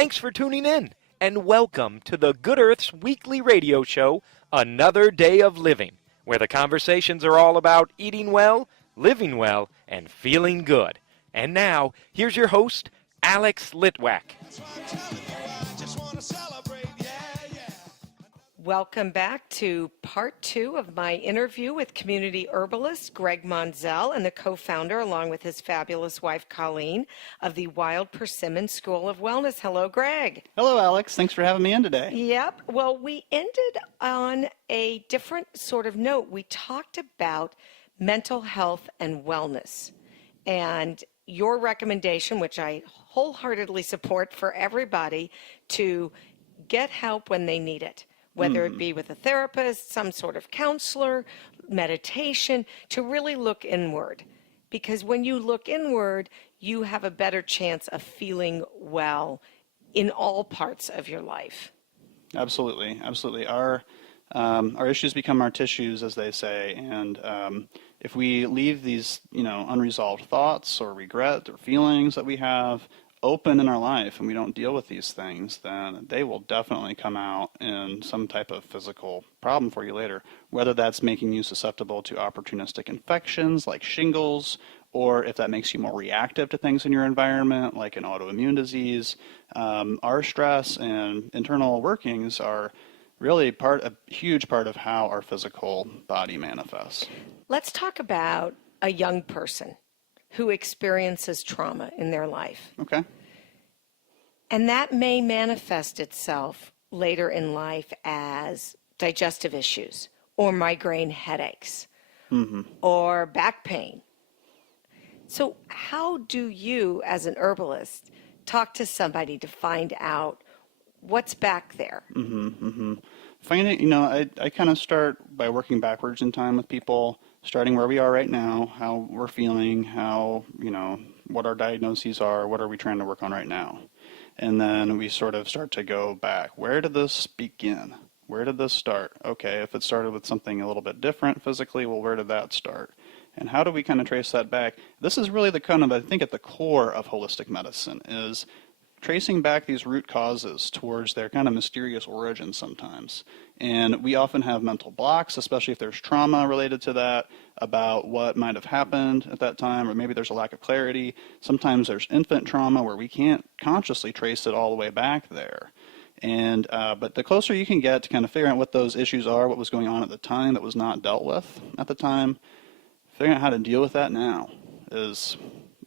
Thanks for tuning in, and welcome to the Good Earth's weekly radio show, Another Day of Living, where the conversations are all about eating well, living well, and feeling good. And now, here's your host, Alex Litwack. Welcome back to part 2 of my interview with community herbalist Greg Monzel and the co-founder, along with his fabulous wife Colleen, of the Wild Persimmon School of Wellness. Hello, Greg. Hello, Alex. Thanks for having me in today. Yep. Well, we ended on a different sort of note. We talked about mental health and wellness, and your recommendation, which I wholeheartedly support for everybody, to get help when they need it. Whether it be with a therapist, some sort of counselor, meditation, to really look inward. Because when you look inward, you have a better chance of feeling well in all parts of your life. Absolutely, absolutely. Our issues become our tissues, as they say, and if we leave these, unresolved thoughts or regret or feelings that we have open in our life and we don't deal with these things, then they will definitely come out in some type of physical problem for you later, whether that's making you susceptible to opportunistic infections like shingles, or if that makes you more reactive to things in your environment like an autoimmune disease. Our stress and internal workings are really a huge part of how our physical body manifests. Let's talk about a young person who experiences trauma in their life. Okay. And that may manifest itself later in life as digestive issues or migraine headaches or back pain. So how do you, as an herbalist, talk to somebody to find out what's back there? Finding, I kind of start by working backwards in time with people, starting where we are right now, how we're feeling, how, what our diagnoses are, what are we trying to work on right now. And then we sort of start to go back. Where did this begin? Where did this start? Okay, if it started with something a little bit different physically, well, where did that start? And how do we kind of trace that back? This is really the kind of, I think, at the core of holistic medicine is tracing back these root causes towards their kind of mysterious origins sometimes. And we often have mental blocks, especially if there's trauma related to that, about what might have happened at that time, or maybe there's a lack of clarity. Sometimes there's infant trauma where we can't consciously trace it all the way back there. And but the closer you can get to kind of figuring out what those issues are, what was going on at the time that was not dealt with at the time, figuring out how to deal with that now is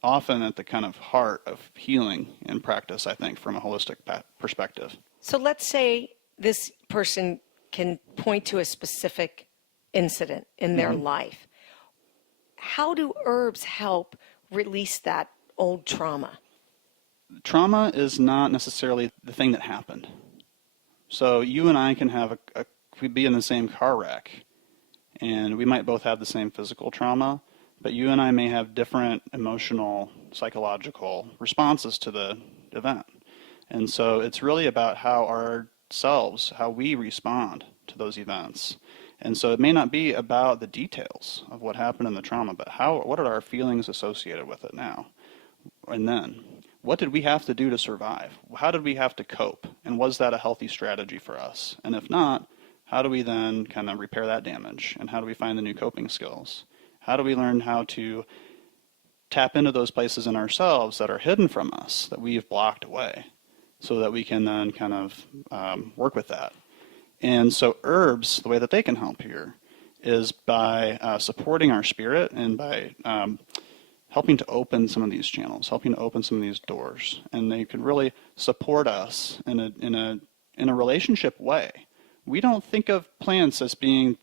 often at the kind of heart of healing in practice, I think, from a holistic perspective. So let's say this person can point to a specific incident in their life. How do herbs help release that old trauma? Trauma is not necessarily the thing that happened. So you and I can have we'd be in the same car wreck, and we might both have the same physical trauma, but you and I may have different emotional, psychological responses to the event. And so it's really about how we respond to those events. And so it may not be about the details of what happened in the trauma, but what are our feelings associated with it now? And then, what did we have to do to survive? How did we have to cope? And was that a healthy strategy for us? And if not, how do we then kind of repair that damage? And how do we find the new coping skills? How do we learn how to tap into those places in ourselves that are hidden from us, that we've blocked away, so that we can then kind of work with that? And so herbs, the way that they can help here is by supporting our spirit and by helping to open some of these channels, helping to open some of these doors. And they can really support us in a relationship way. We don't think of plants as being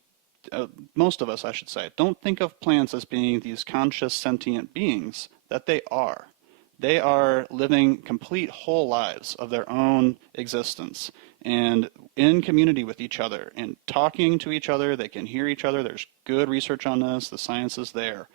most of us, I should say, don't think of plants as being these conscious, sentient beings that they are. They are living complete whole lives of their own existence and in community with each other and talking to each other. They can hear each other. There's good research on this. The science is there.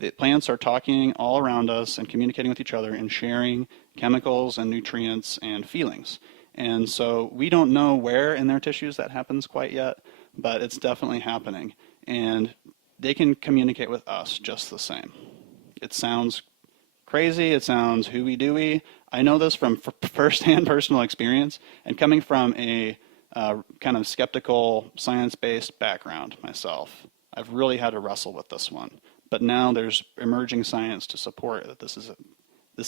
The plants are talking all around us and communicating with each other and sharing chemicals and nutrients and feelings. And so we don't know where in their tissues that happens quite yet, but it's definitely happening. And they can communicate with us just the same. It sounds crazy. It sounds hooey-dooey. I know this from first-hand personal experience, and coming from a kind of skeptical, science-based background myself, I've really had to wrestle with this one. But now there's emerging science to support that this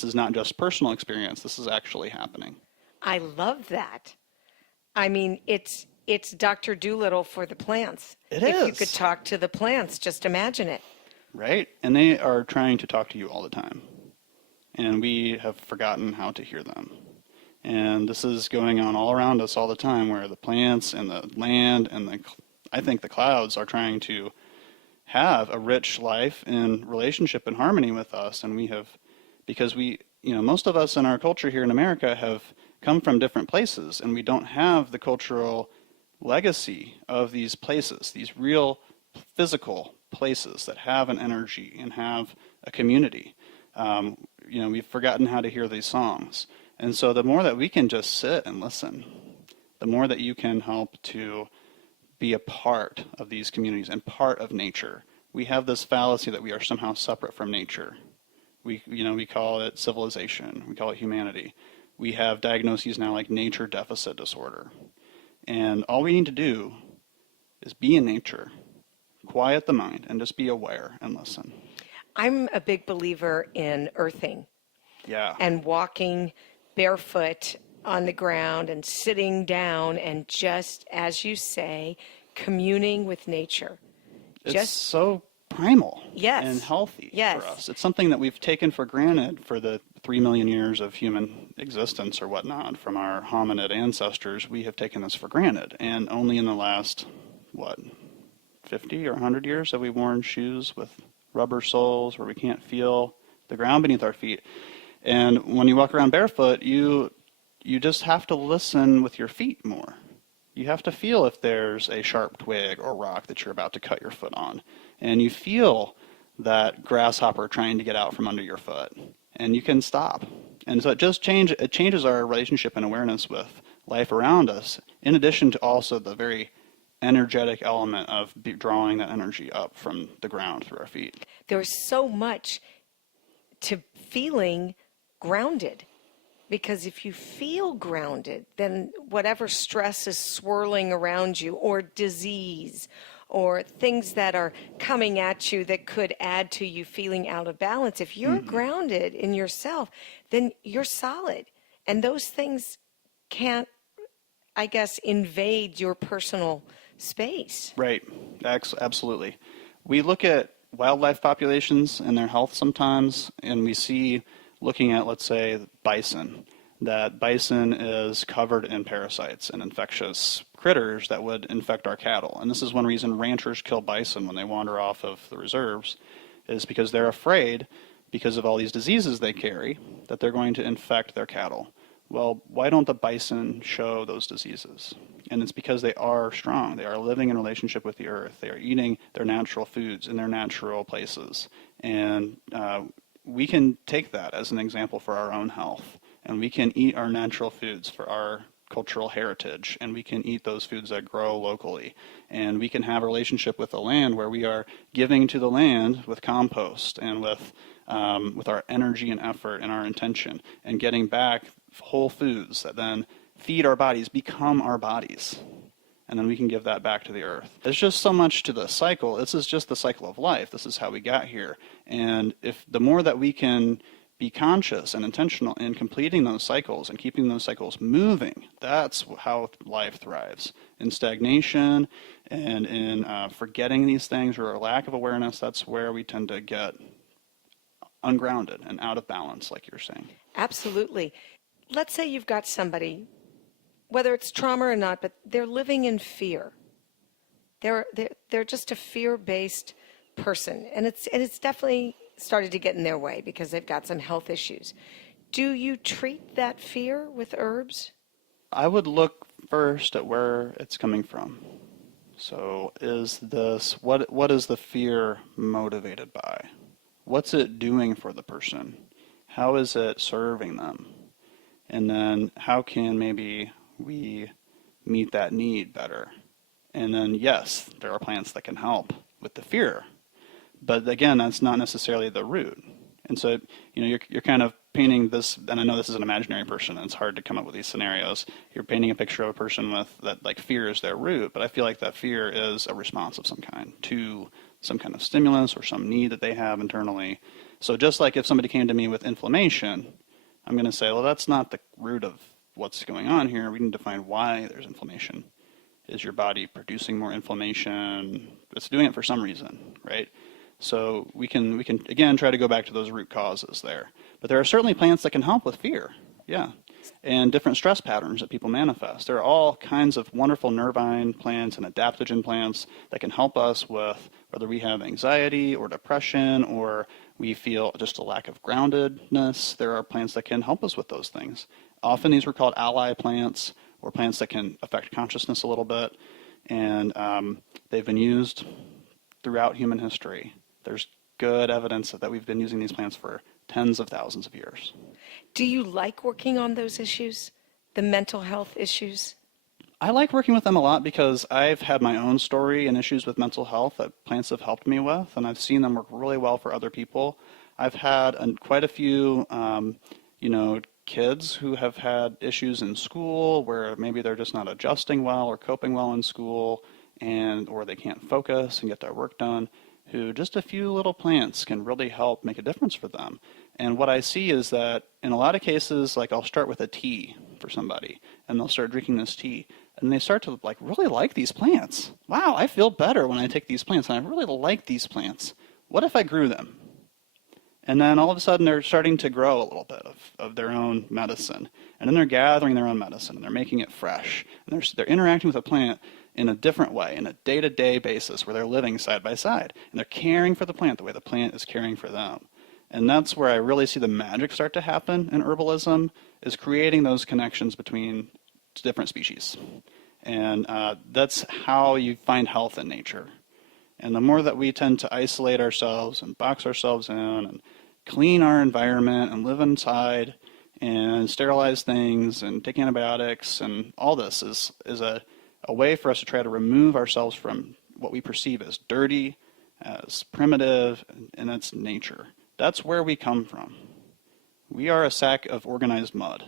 is not just personal experience. This is actually happening. I love that. I mean, it's Dr. Doolittle for the plants. It If is. you could talk to the plants, just imagine it. Right? And they are trying to talk to you all the time. And we have forgotten how to hear them. And this is going on all around us all the time, where the plants and the land and I think the clouds are trying to have a rich life and relationship and harmony with us. And because most of us in our culture here in America have come from different places, and we don't have the cultural legacy of these places, these real physical places that have an energy and have a community. We've forgotten how to hear these songs. And so the more that we can just sit and listen, the more that you can help to be a part of these communities and part of nature. We have this fallacy that we are somehow separate from nature. We call it civilization. We call it humanity. We have diagnoses now like nature deficit disorder. And all we need to do is be in nature, quiet the mind, and just be aware and listen. I'm a big believer in earthing. Yeah. And walking barefoot on the ground and sitting down and just, as you say, communing with nature. It's so primal Yes. and healthy Yes. for us. It's something that we've taken for granted for the 3 million years of human existence or whatnot from our hominid ancestors. We have taken this for granted. And only in the last, 50 or 100 years have we worn shoes with rubber soles where we can't feel the ground beneath our feet. And when you walk around barefoot, you just have to listen with your feet more. You have to feel if there's a sharp twig or rock that you're about to cut your foot on. And you feel that grasshopper trying to get out from under your foot. And you can stop. And so it changes our relationship and awareness with life around us, in addition to also the very energetic element of drawing that energy up from the ground through our feet. There's so much to feeling grounded. Because if you feel grounded, then whatever stress is swirling around you, or disease, or things that are coming at you that could add to you feeling out of balance, if you're grounded in yourself, then you're solid. And those things can't, I guess, invade your personal space. Right. Absolutely. We look at wildlife populations and their health sometimes, and we see, looking at, let's say, bison, that bison is covered in parasites and infectious critters that would infect our cattle. And this is one reason ranchers kill bison when they wander off of the reserves, is because they're afraid, because of all these diseases they carry, that they're going to infect their cattle. Well, why don't the bison show those diseases? And it's because they are strong. They are living in relationship with the earth. They are eating their natural foods in their natural places. And we can take that as an example for our own health. And we can eat our natural foods for our cultural heritage. And we can eat those foods that grow locally. And we can have a relationship with the land where we are giving to the land with compost and with our energy and effort and our intention, and getting back whole foods that then feed our bodies, become our bodies. And then we can give that back to the earth. There's just so much to the cycle. This is just the cycle of life. This is how we got here. And if the more that we can be conscious and intentional in completing those cycles and keeping those cycles moving, that's how life thrives. In stagnation and in forgetting these things or a lack of awareness, that's where we tend to get ungrounded and out of balance, like you're saying. Absolutely. Let's say you've got somebody, whether it's trauma or not, but they're living in fear. They're just a fear-based person, and it's definitely started to get in their way because they've got some health issues. Do you treat that fear with herbs? I would look first at where it's coming from. So is this, what is the fear motivated by? What's it doing for the person? How is it serving them? And then how can maybe we meet that need better? And then, yes, there are plants that can help with the fear. But again, that's not necessarily the root. And so, you're kind of painting this, and I know this is an imaginary person, and it's hard to come up with these scenarios. You're painting a picture of a person with that, like, fear is their root, but I feel like that fear is a response of some kind to some kind of stimulus or some need that they have internally. So just like if somebody came to me with inflammation, I'm going to say, well, that's not the root of what's going on here. We need to find why there's inflammation. Is your body producing more inflammation? It's doing it for some reason, right? So we can again try to go back to those root causes there. But there are certainly plants that can help with fear, yeah, and different stress patterns that people manifest. There are all kinds of wonderful nervine plants and adaptogen plants that can help us with whether we have anxiety or depression or we feel just a lack of groundedness. There are plants that can help us with those things. Often these were called ally plants, or plants that can affect consciousness a little bit, and they've been used throughout human history. There's good evidence that we've been using these plants for tens of thousands of years. Do you like working on those issues, the mental health issues? I like working with them a lot because I've had my own story and issues with mental health that plants have helped me with, and I've seen them work really well for other people. I've had quite a few, kids who have had issues in school where maybe they're just not adjusting well or coping well in school, or they can't focus and get their work done, who just a few little plants can really help make a difference for them. And what I see is that in a lot of cases, like I'll start with a tea for somebody, and they'll start drinking this tea, and they start to really like these plants. Wow, I feel better when I take these plants, and I really like these plants. What if I grew them? And then all of a sudden they're starting to grow a little bit of their own medicine. And then they're gathering their own medicine and they're making it fresh. And they're interacting with a plant in a different way, in a day-to-day basis where they're living side by side. And they're caring for the plant the way the plant is caring for them. And that's where I really see the magic start to happen in herbalism, is creating those connections between different species. And that's how you find health in nature. And the more that we tend to isolate ourselves and box ourselves in and clean our environment and live inside and sterilize things and take antibiotics and all this is a way for us to try to remove ourselves from what we perceive as dirty, as primitive, and that's nature. That's where we come from. We are a sack of organized mud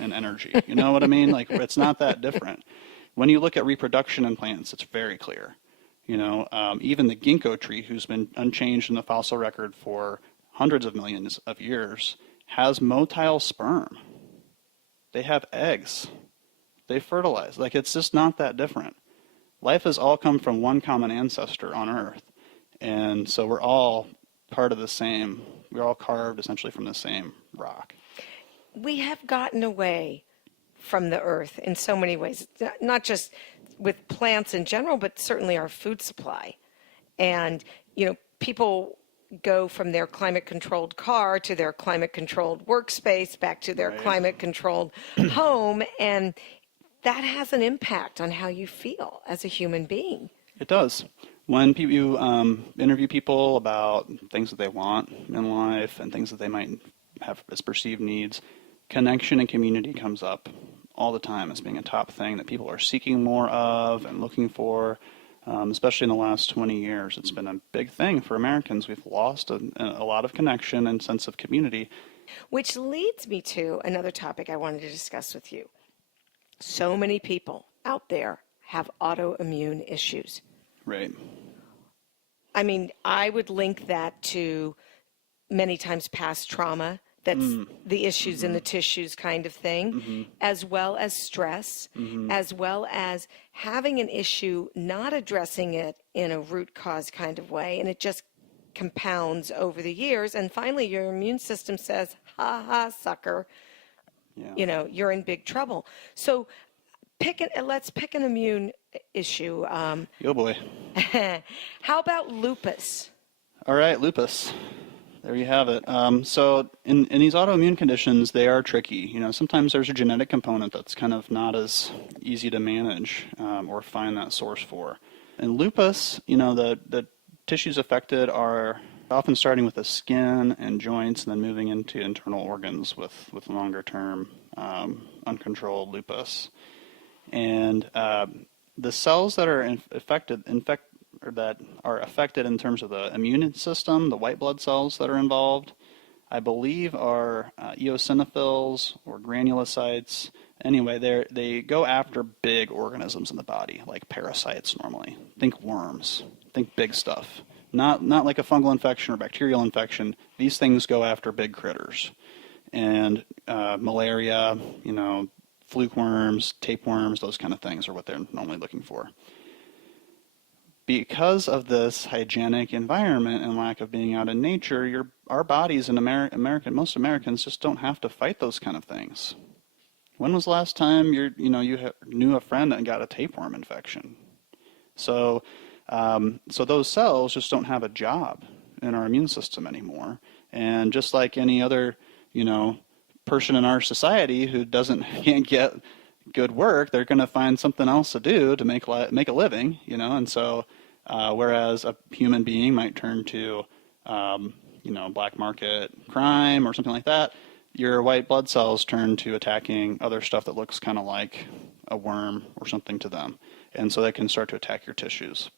and energy. You know what I mean? Like, it's not that different. When you look at reproduction in plants, it's very clear. Even the ginkgo tree, who's been unchanged in the fossil record for hundreds of millions of years, has motile sperm. They have eggs. They fertilize. It's just not that different. Life has all come from one common ancestor on Earth. And so we're all part of the same, we're all carved essentially from the same rock. We have gotten away from the earth in so many ways, not just with plants in general, but certainly our food supply. And, people go from their climate-controlled car to their climate-controlled workspace, back to their climate-controlled home, and that has an impact on how you feel as a human being. It does. When you interview people about things that they want in life and things that they might have as perceived needs, connection and community comes up all the time as being a top thing that people are seeking more of and looking for, especially in the last 20 years. It's been a big thing for Americans. We've lost a lot of connection and sense of community. Which leads me to another topic I wanted to discuss with you. So many people out there have autoimmune issues. Right. I mean, I would link that to many times past trauma. That's the issues in the tissues kind of thing, as well as stress, as well as having an issue, not addressing it in a root cause kind of way, and it just compounds over the years. And finally, your immune system says, ha ha, sucker, you're in big trouble. So let's pick an immune issue. Oh, boy. How about lupus? All right, lupus. There you have it. So in these autoimmune conditions, they are tricky. Sometimes there's a genetic component that's kind of not as easy to manage or find that source for. In lupus, the tissues affected are often starting with the skin and joints and then moving into internal organs with longer-term uncontrolled lupus. And the cells that are affected in terms of the immune system, the white blood cells that are involved, I believe are eosinophils or granulocytes. Anyway, they go after big organisms in the body, like parasites normally. Think worms. Think big stuff. Not like a fungal infection or bacterial infection. These things go after big critters. And malaria, fluke worms, tapeworms, those kind of things are what they're normally looking for. Because of this hygienic environment and lack of being out in nature, our bodies in most Americans just don't have to fight those kind of things. When was the last time you knew a friend that got a tapeworm infection? So those cells just don't have a job in our immune system anymore. And just like any other, person in our society who can't get good work, they're going to find something else to do to make a living, and so whereas a human being might turn to black market crime or something like that, your white blood cells turn to attacking other stuff that looks kind of like a worm or something to them, and so they can start to attack your tissues.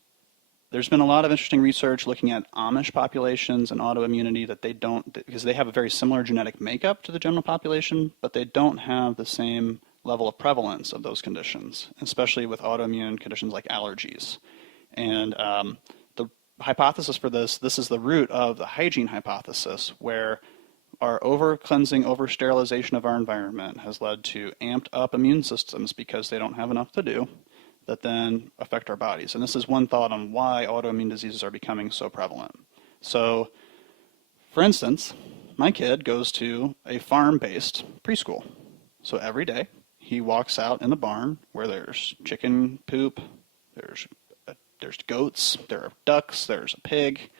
There's been a lot of interesting research looking at Amish populations and autoimmunity that they don't, because they have a very similar genetic makeup to the general population, but they don't have the same level of prevalence of those conditions, especially with autoimmune conditions like allergies. And the hypothesis for this is the root of the hygiene hypothesis, where our over-cleansing, over-sterilization of our environment has led to amped up immune systems because they don't have enough to do, that then affect our bodies. And this is one thought on why autoimmune diseases are becoming so prevalent. So, for instance, my kid goes to a farm-based preschool. So every day he walks out in the barn where there's chicken poop, there's goats, there are ducks, there's a pig,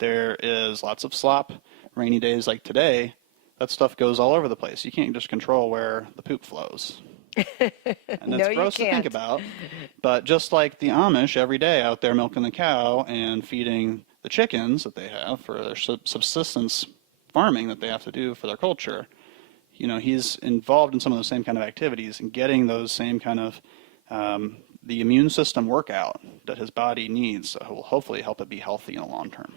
there is lots of slop. Rainy days like today, that stuff goes all over the place. You can't just control where the poop flows. And that's No, gross to think about. But just like the Amish every day out there milking the cow and feeding the chickens that they have for their subsistence farming that they have to do for their culture, he's involved in some of those same kind of activities and getting those same kind of the immune system workout that his body needs that will hopefully help it be healthy in the long term.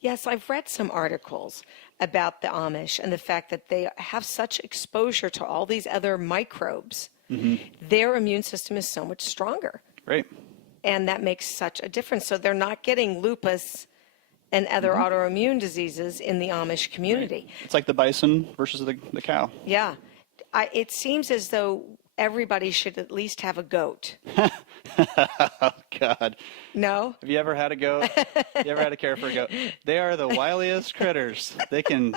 Yes, I've read some articles about the Amish and the fact that they have such exposure to all these other microbes. Mm-hmm. Their immune system is so much stronger. Right. And that makes such a difference. So they're not getting lupus and other autoimmune diseases in the Amish community. Right. It's like the bison versus the cow. Yeah. It seems as though everybody should at least have a goat. Oh, God. No? Have you ever had a goat? You ever had to care for a goat? They are the wiliest critters. They can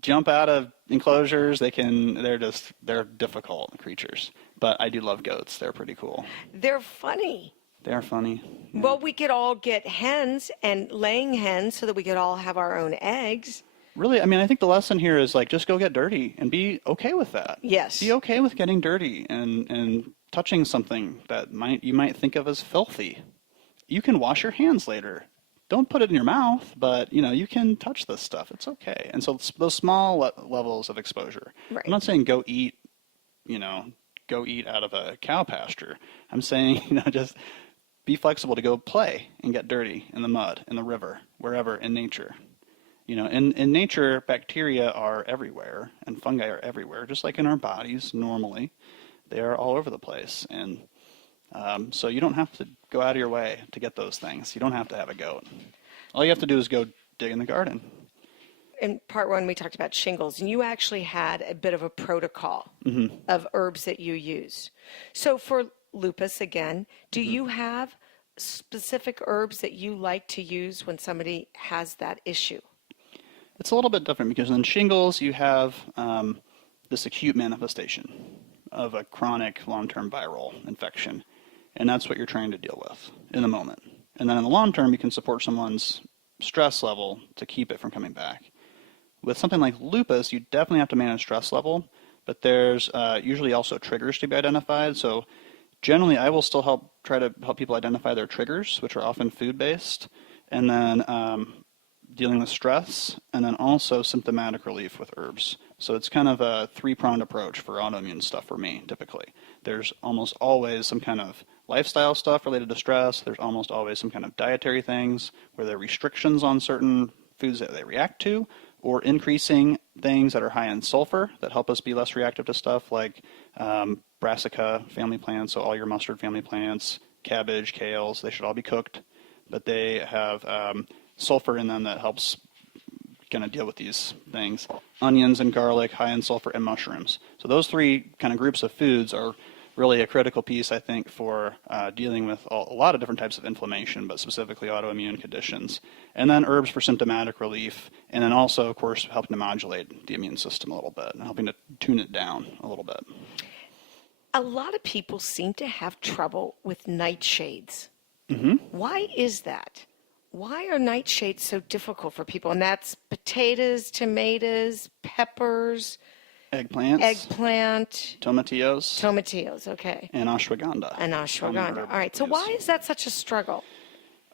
jump out of enclosures. They're difficult creatures. But I do love goats. They're pretty cool. They're funny. They are funny. Yeah. Well, we could all get hens and laying hens so that we could all have our own eggs. Really, I think the lesson here is just go get dirty and be okay with that. Yes. Be okay with getting dirty and touching something that you might think of as filthy. You can wash your hands later. Don't put it in your mouth, but you can touch this stuff. It's okay. And so those small levels of exposure. Right. I'm not saying go eat out of a cow pasture. I'm saying just be flexible to go play and get dirty in the mud, in the river, wherever in nature. In nature, bacteria are everywhere and fungi are everywhere, just like in our bodies normally. They are all over the place. And so you don't have to go out of your way to get those things. You don't have to have a goat. All you have to do is go dig in the garden. In part one, we talked about shingles, and you actually had a bit of a protocol of herbs that you use. So for lupus, again, do you have specific herbs that you like to use when somebody has that issue? It's a little bit different because in shingles you have this acute manifestation of a chronic long-term viral infection, and that's what you're trying to deal with in the moment. And then in the long term, you can support someone's stress level to keep it from coming back. With something like lupus, you definitely have to manage stress level, but there's usually also triggers to be identified. So generally, I will still try to help people identify their triggers, which are often food-based, and then dealing with stress, and then also symptomatic relief with herbs. So it's kind of a three-pronged approach for autoimmune stuff for me, typically. There's almost always some kind of lifestyle stuff related to stress. There's almost always some kind of dietary things where there are restrictions on certain foods that they react to, or increasing things that are high in sulfur that help us be less reactive to stuff like brassica family plants, so all your mustard family plants, cabbage, kales, they should all be cooked, but they have sulfur in them that helps kind of deal with these things. Onions and garlic, high in sulfur, and mushrooms. So those three kind of groups of foods are really a critical piece, I think, for dealing with a lot of different types of inflammation, but specifically autoimmune conditions. And then herbs for symptomatic relief, and then also, of course, helping to modulate the immune system a little bit and helping to tune it down a little bit. A lot of people seem to have trouble with nightshades. Mm-hmm. Why is that? Why are nightshades so difficult for people? And that's potatoes, tomatoes, peppers, eggplant, tomatillos, okay. And ashwagandha. All right, so why is that such a struggle?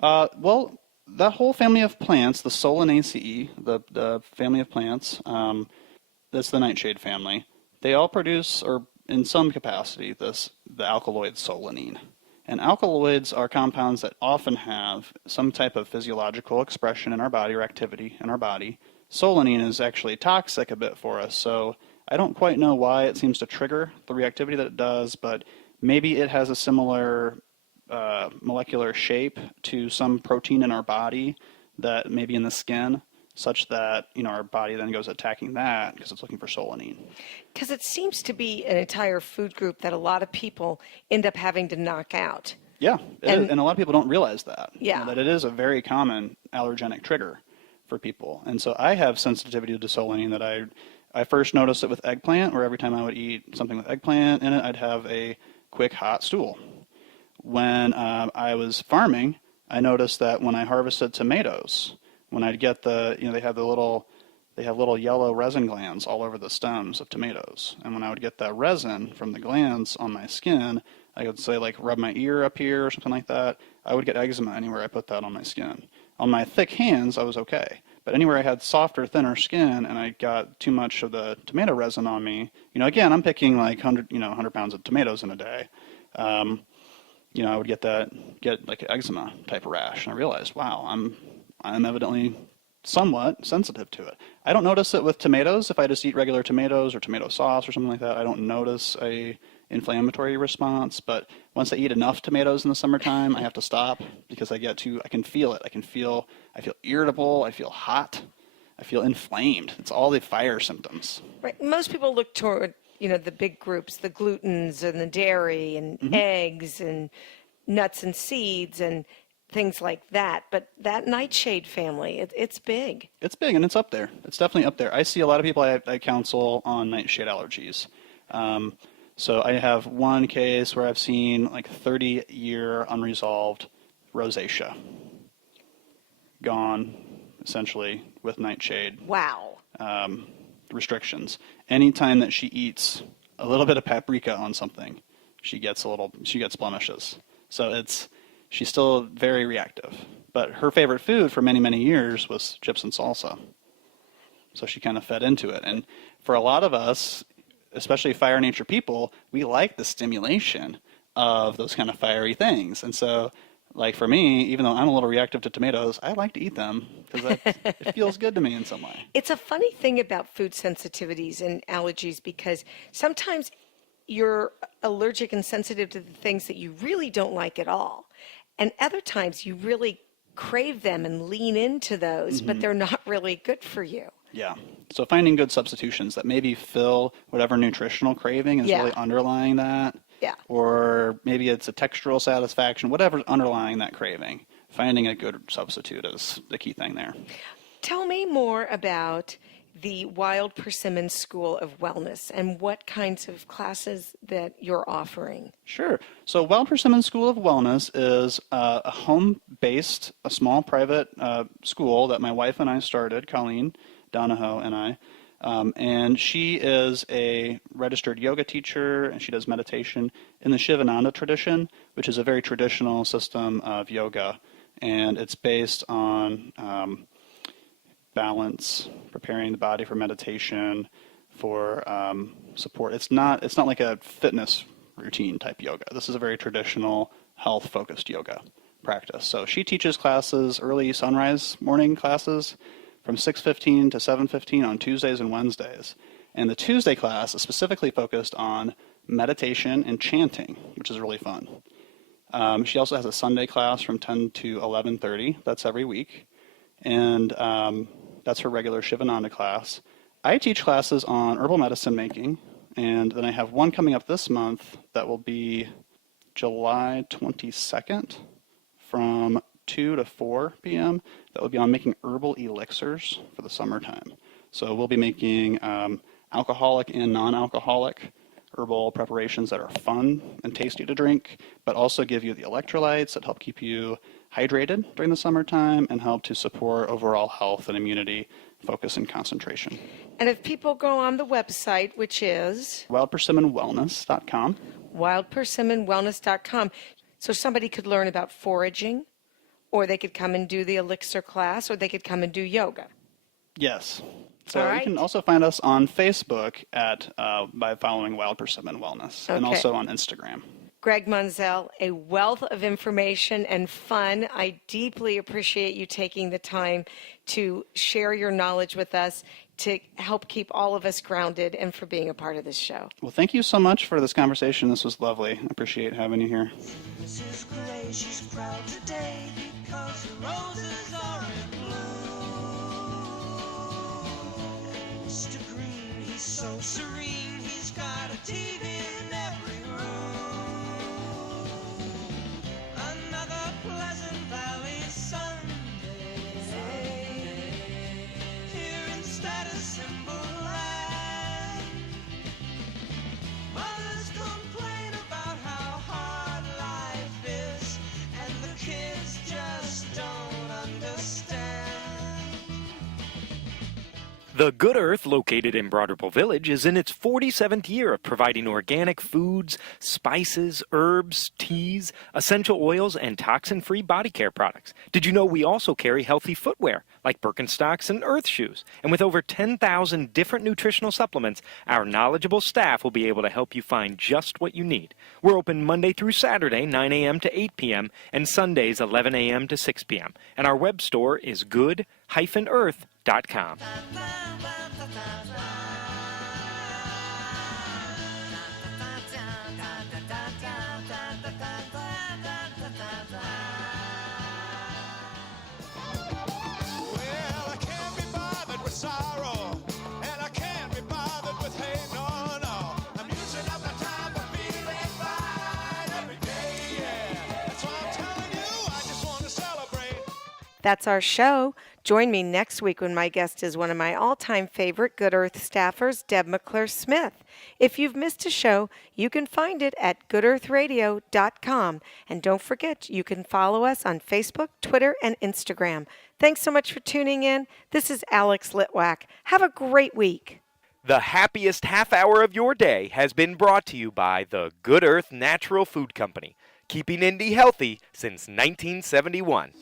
Well, that whole family of plants, the Solanaceae, the family of plants, that's the nightshade family, they all produce, or in some capacity, the alkaloid solanine. And alkaloids are compounds that often have some type of physiological expression in our body or activity in our body. Solanine is actually toxic a bit for us, so I don't quite know why it seems to trigger the reactivity that it does, but maybe it has a similar molecular shape to some protein in our body that may be in the skin, such that our body then goes attacking that because it's looking for solanine. Because it seems to be an entire food group that a lot of people end up having to knock out. Yeah, and a lot of people don't realize that. Yeah. That it is a very common allergenic trigger for people. And so I have sensitivity to solanine that I first noticed it with eggplant, where every time I would eat something with eggplant in it, I'd have a quick hot stool. When I was farming, I noticed that when I harvested tomatoes, when I'd get they have little yellow resin glands all over the stems of tomatoes. And when I would get that resin from the glands on my skin, I would say rub my ear up here or something like that, I would get eczema anywhere I put that on my skin. On my thick hands, I was okay. But anywhere I had softer, thinner skin and I got too much of the tomato resin on me, again, I'm picking 100 pounds of tomatoes in a day. I would get eczema type of rash. And I realized, wow, I'm evidently somewhat sensitive to it. I don't notice it with tomatoes. If I just eat regular tomatoes or tomato sauce or something like that, I don't notice a inflammatory response. But once I eat enough tomatoes in the summertime, I have to stop because I can feel it. I feel irritable. I feel hot. I feel inflamed. It's all the fire symptoms. Right. Most people look toward, the big groups, the glutens and the dairy and eggs and nuts and seeds and things like that. But that nightshade family, it's big. It's big, and it's up there. It's definitely up there. I see a lot of people I counsel on nightshade allergies. So I have one case where I've seen 30-year unresolved rosacea. Gone, essentially, with nightshade. Wow. Restrictions. Anytime that she eats a little bit of paprika on something, she gets blemishes. So she's still very reactive. But her favorite food for many, many years was chips and salsa. So she kind of fed into it. And for a lot of us, especially fire nature people, we like the stimulation of those kind of fiery things. And so, for me, even though I'm a little reactive to tomatoes, I like to eat them because it feels good to me in some way. It's a funny thing about food sensitivities and allergies because sometimes you're allergic and sensitive to the things that you really don't like at all. And other times you really crave them and lean into those, but they're not really good for you. Yeah. So finding good substitutions that maybe fill whatever nutritional craving is really underlying that. Yeah. Or maybe it's a textural satisfaction, whatever's underlying that craving. Finding a good substitute is the key thing there. Tell me more about the Wild Persimmon School of Wellness and what kinds of classes that you're offering. Sure. So Wild Persimmon School of Wellness is a home-based, a small private school that my wife and I started, Colleen Donahoe and I. And she is a registered yoga teacher, and she does meditation in the Shivananda tradition, which is a very traditional system of yoga. And it's based on balance, preparing the body for meditation, for support. It's not like a fitness routine type yoga. This is a very traditional health-focused yoga practice. So she teaches classes, early sunrise morning classes from 6:15 to 7:15 on Tuesdays and Wednesdays. And the Tuesday class is specifically focused on meditation and chanting, which is really fun. She also has a Sunday class from 10 to 11:30. That's every week. And that's her regular Shivananda class. I teach classes on herbal medicine making, and then I have one coming up this month that will be July 22nd from 2 to 4 p.m. That will be on making herbal elixirs for the summertime. So we'll be making alcoholic and non-alcoholic herbal preparations that are fun and tasty to drink, but also give you the electrolytes that help keep you hydrated during the summertime and help to support overall health and immunity, focus, and concentration. And if people go on the website, which is wildpersimmonwellness.com. wildpersimmonwellness.com, so somebody could learn about foraging, or they could come and do the elixir class, or they could come and do yoga. Yes. So All right. You can also find us on Facebook by following Wild Persimmon Wellness, and also on Instagram. Greg Monzel, a wealth of information and fun. I deeply appreciate you taking the time to share your knowledge with us to help keep all of us grounded and for being a part of this show. Well, thank you so much for this conversation. This was lovely. I appreciate having you here. Mrs. Gray, she's proud today because the roses are in bloom. And Mr. Green, he's so serene, he's got a TV in every room. Another Pleasant Valley Sunday. Here in Status Symbol Land. Mothers complain about how hard life is, and the kids just don't understand. The Good Earth, located in Broad Ripple Village, is in its 47th year of providing organic foods, spices, herbs, teas, essential oils, and toxin-free body care products. Did you know we also carry healthy footwear, like Birkenstocks and Earth shoes? And with over 10,000 different nutritional supplements, our knowledgeable staff will be able to help you find just what you need. We're open Monday through Saturday, 9 a.m. to 8 p.m., and Sundays, 11 a.m. to 6 p.m. And our web store is good-earth.com. Well, I can't be bothered with sorrow, and I can't be bothered with hate, no, no. I'm using up my time for feeling fine every day, yeah. That's why I'm telling you, I just want to celebrate. That's our show. Join me next week when my guest is one of my all-time favorite Good Earth staffers, Deb McClure Smith. If you've missed a show, you can find it at goodearthradio.com. And don't forget, you can follow us on Facebook, Twitter, and Instagram. Thanks so much for tuning in. This is Alex Litwack. Have a great week. The happiest half hour of your day has been brought to you by the Good Earth Natural Food Company, keeping Indy healthy since 1971.